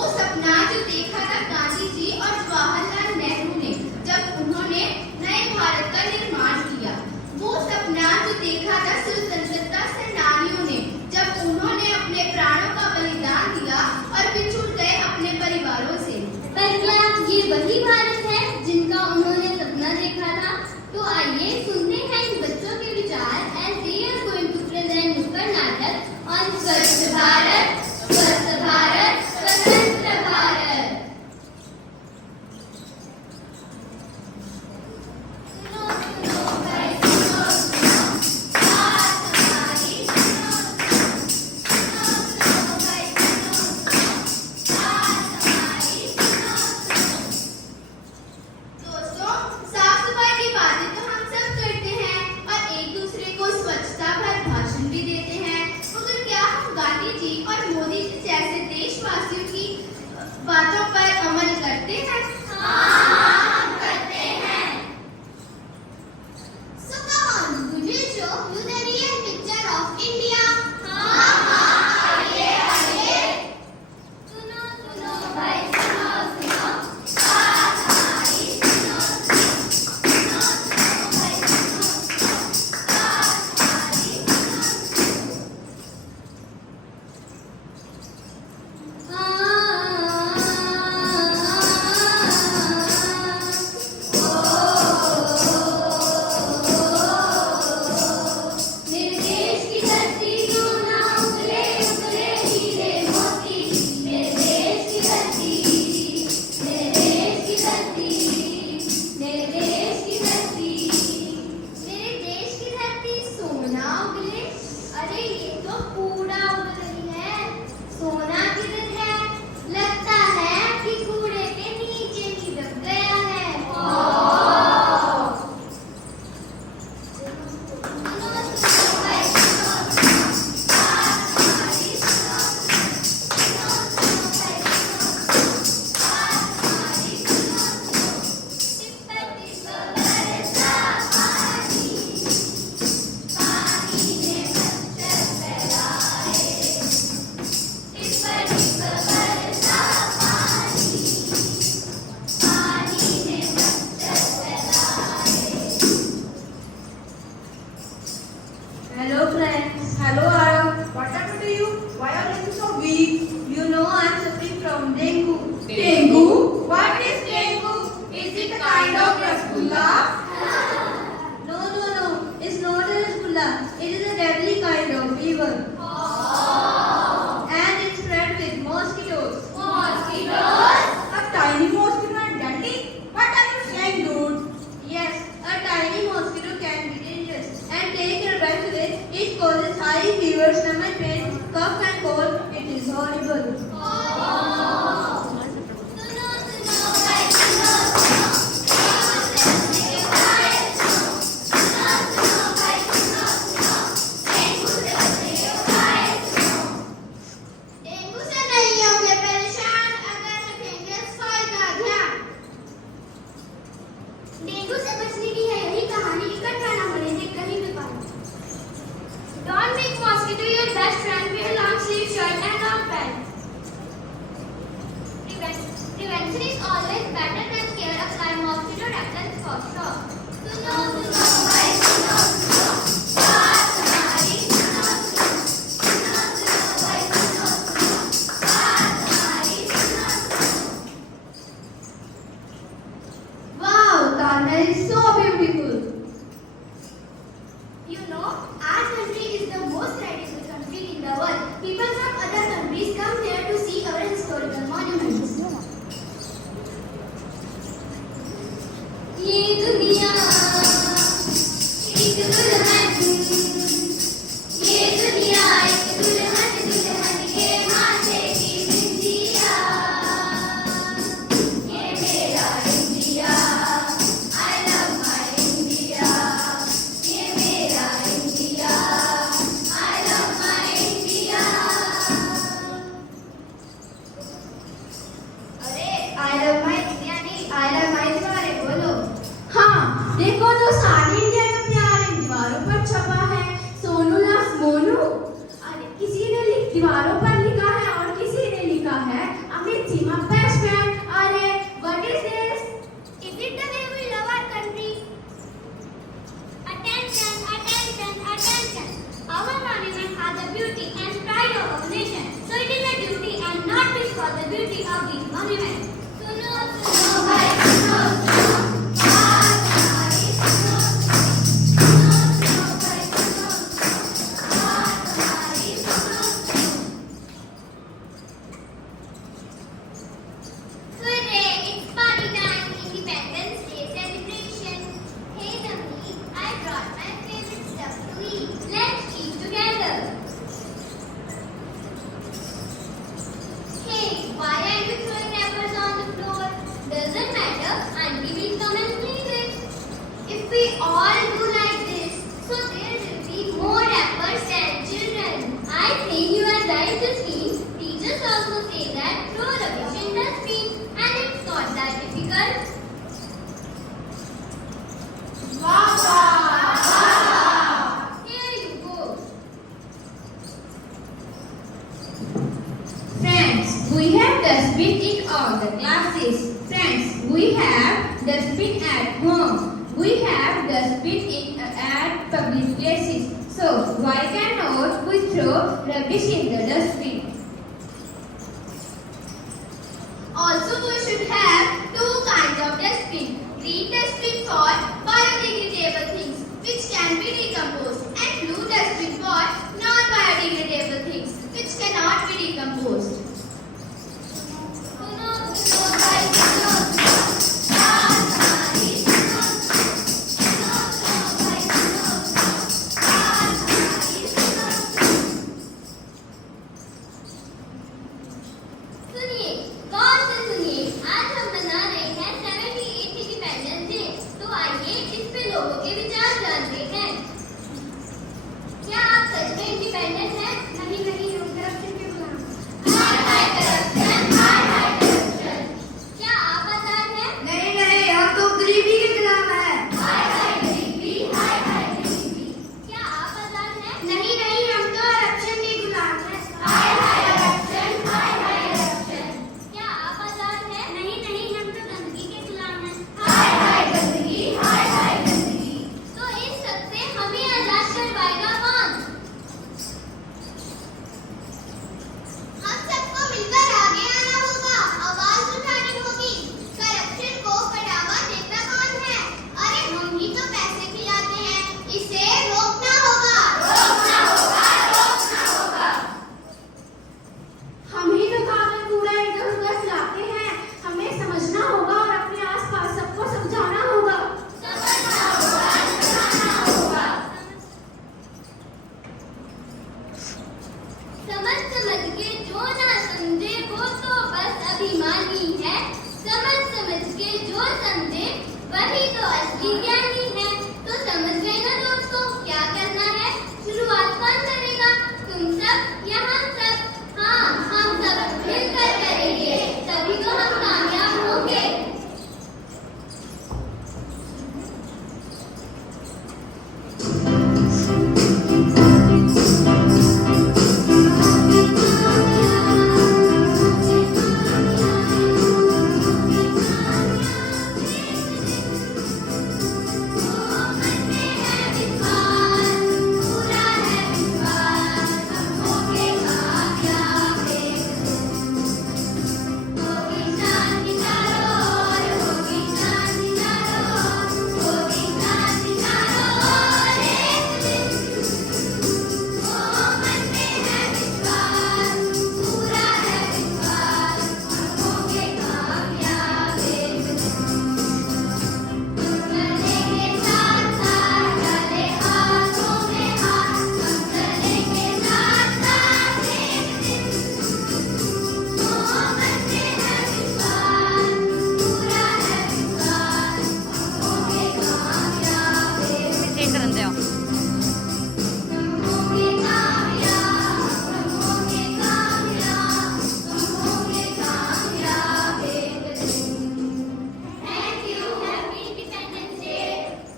वो सपना जो देखा था गांधी जी और जवाहरलाल नेहरू ने जब उन्होंने नए भारत का निर्माण किया। वो सपना जो देखा था स्वतंत्रता सेनानियों ने जब उन्होंने अपने प्राणों का बलिदान दिया और बिछुड़ गए अपने परिवारों से। पर क्या ये वही भारत है जिनका उन्होंने सपना देखा था? तो आइए सुनते हैं इन बच्चों के विचार as they are going to present नुक्कड़ नाटक on स्वच्छ भारत, स्वस्थ भारत, स्वतंत्र भारत। सुनो सुनो भाई सुनो सुनो, बात हमारी सुनो सुनो, सुनो सुनो भाई सुनो सुनो, बात हमारी सुनो सुनो। दोस्तों, साफ सफाई की बातें तो हम सब करते all do like this, so there will be more efforts and children. I think you are right, Justine. Teachers also say that throw rubbish in dustbin, and it's not that difficult. Here you go. Friends, we have dustbin in all the classes. Friends, we have dustbin at home. We have dustbin at public places. So, why cannot we throw rubbish in the dustbin?